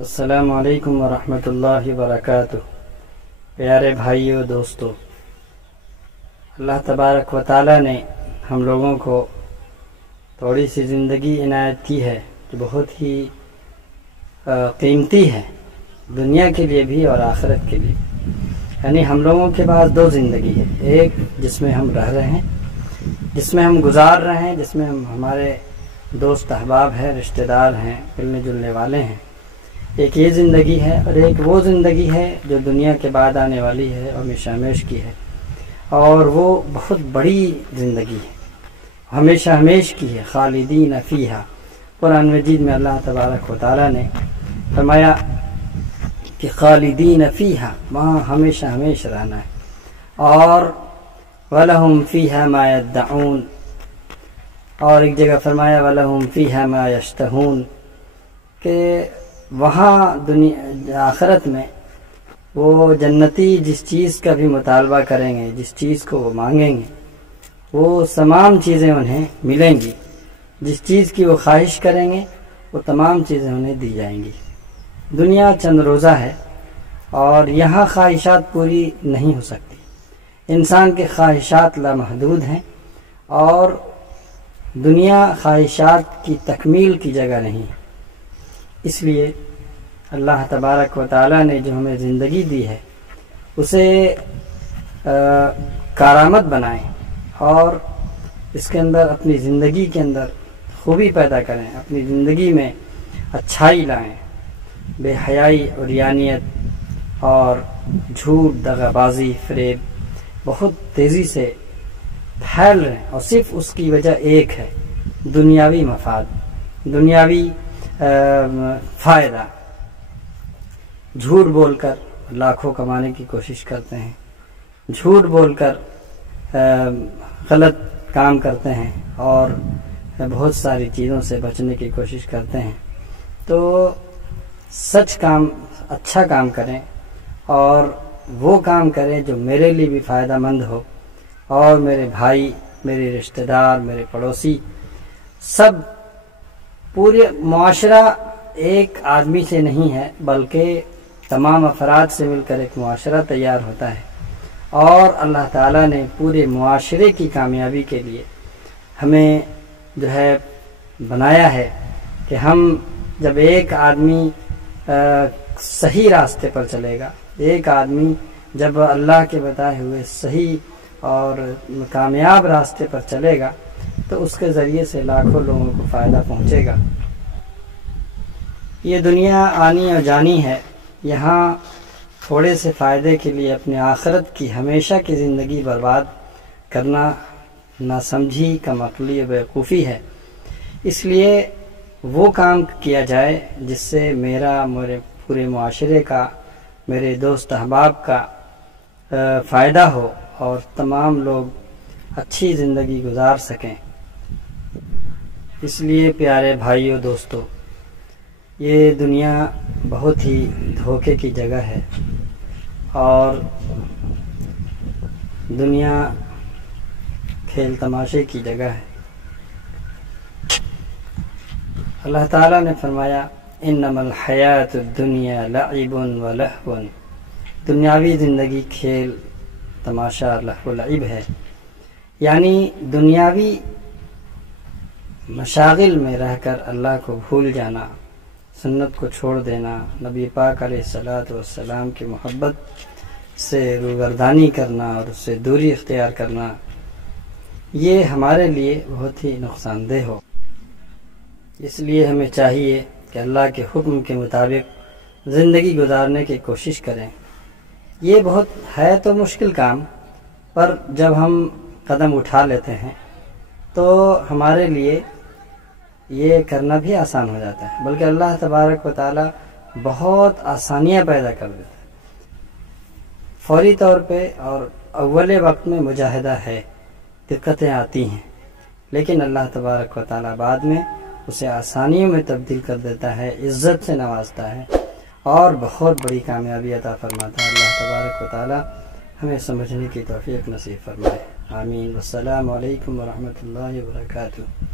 السلام علیکم ورحمۃ اللہ وبرکاتہ۔ پیارے بھائیو دوستو، اللہ تبارک و تعالی نے ہم لوگوں کو تھوڑی سی زندگی عنایت کی ہے جو بہت ہی قیمتی ہے، دنیا کے لیے بھی اور آخرت کے لیے۔ یعنی ہم لوگوں کے پاس دو زندگی ہے، ایک جس میں ہم رہ رہے ہیں، جس میں ہم گزار رہے ہیں، جس میں ہمارے دوست احباب ہیں، رشتہ دار ہیں، ملنے جلنے والے ہیں، ایک یہ زندگی ہے، اور ایک وہ زندگی ہے جو دنیا کے بعد آنے والی ہے اور ہمیشہ ہمیش کی ہے، اور وہ بہت بڑی زندگی ہے، ہمیشہ ہمیش کی ہے، خالدین فیہا۔ قرآن مجید میں اللہ تبارک و تعالی نے فرمایا کہ خالدین فیہا، وہاں ہمیشہ ہمیش رہنا ہے، اور وَلَهُمْ فِيهَا مَا يَدَّعُونَ، اور ایک جگہ فرمایا وَلَهُمْ فِيهَا مَا يَشْتَهُونَ، کہ وہاں دنیا آخرت میں وہ جنتی جس چیز کا بھی مطالبہ کریں گے، جس چیز کو وہ مانگیں گے، وہ تمام چیزیں انہیں ملیں گی، جس چیز کی وہ خواہش کریں گے وہ تمام چیزیں انہیں دی جائیں گی۔ دنیا چند روزہ ہے اور یہاں خواہشات پوری نہیں ہو سکتی، انسان کے خواہشات لامحدود ہیں، اور دنیا خواہشات کی تکمیل کی جگہ نہیں ہے۔ اس لیے اللہ تبارک و تعالی نے جو ہمیں زندگی دی ہے اسے کارآمد بنائیں، اور اس کے اندر اپنی زندگی کے اندر خوبی پیدا کریں، اپنی زندگی میں اچھائی لائیں۔ بے حیائی اور عریانیت اور جھوٹ، دغا بازی، فریب بہت تیزی سے پھیل رہے ہیں، اور صرف اس کی وجہ ایک ہے، دنیاوی مفاد، دنیاوی فائدہ۔ جھوٹ بول کر لاکھوں کمانے کی کوشش کرتے ہیں، جھوٹ بول کر غلط کام کرتے ہیں، اور بہت ساری چیزوں سے بچنے کی کوشش کرتے ہیں۔ تو سچ کام، اچھا کام کریں، اور وہ کام کریں جو میرے لیے بھی فائدہ مند ہو، اور میرے بھائی، میرے رشتہ دار، میرے پڑوسی، سب پورے معاشرہ ایک آدمی سے نہیں ہے بلکہ تمام افراد سے مل کر ایک معاشرہ تیار ہوتا ہے، اور اللہ تعالیٰ نے پورے معاشرے کی کامیابی کے لیے ہمیں جو ہے بنایا ہے کہ ہم جب ایک آدمی صحیح راستے پر چلے گا، ایک آدمی جب اللہ کے بتائے ہوئے صحیح اور کامیاب راستے پر چلے گا تو اس کے ذریعے سے لاکھوں لوگوں کو فائدہ پہنچے گا۔ یہ دنیا آنی اور جانی ہے، یہاں تھوڑے سے فائدے کے لیے اپنے آخرت کی ہمیشہ کی زندگی برباد کرنا ناسمجھی، کم عقلی و بیوقوفی ہے۔ اس لیے وہ کام کیا جائے جس سے میرے پورے معاشرے کا، میرے دوست احباب کا فائدہ ہو، اور تمام لوگ اچھی زندگی گزار سکیں۔ اس لیے پیارے بھائیو دوستو، یہ دنیا بہت ہی دھوکے کی جگہ ہے، اور دنیا کھیل تماشے کی جگہ ہے۔ اللہ تعالیٰ نے فرمایا انما الحیات الدنیا لعب و لہو، دنیاوی زندگی کھیل تماشا، لہو و لعب ہے، یعنی دنیاوی مشاغل میں رہ کر اللہ کو بھول جانا، سنت کو چھوڑ دینا، نبی پاک علیہ الصلاۃ والسلام کی محبت سے روگردانی کرنا اور اس سے دوری اختیار کرنا، یہ ہمارے لیے بہت ہی نقصان دہ ہو۔ اس لیے ہمیں چاہیے کہ اللہ کے حکم کے مطابق زندگی گزارنے کی کوشش کریں۔ یہ بہت ہے تو مشکل کام، پر جب ہم قدم اٹھا لیتے ہیں تو ہمارے لیے یہ کرنا بھی آسان ہو جاتا ہے، بلکہ اللہ تبارک و تعالی بہت آسانیاں پیدا کر دیتا ہے۔ فوری طور پہ اور اول وقت میں مجاہدہ ہے، دقتیں آتی ہیں، لیکن اللہ تبارک و تعالی بعد میں اسے آسانیوں میں تبدیل کر دیتا ہے، عزت سے نوازتا ہے، اور بہت بڑی کامیابی عطا فرماتا ہے۔ اللہ تبارک و تعالی ہمیں سمجھنے کی توفیق نصیب فرمائے، آمین۔ والسلام علیکم ورحمۃ اللہ وبرکاتہ۔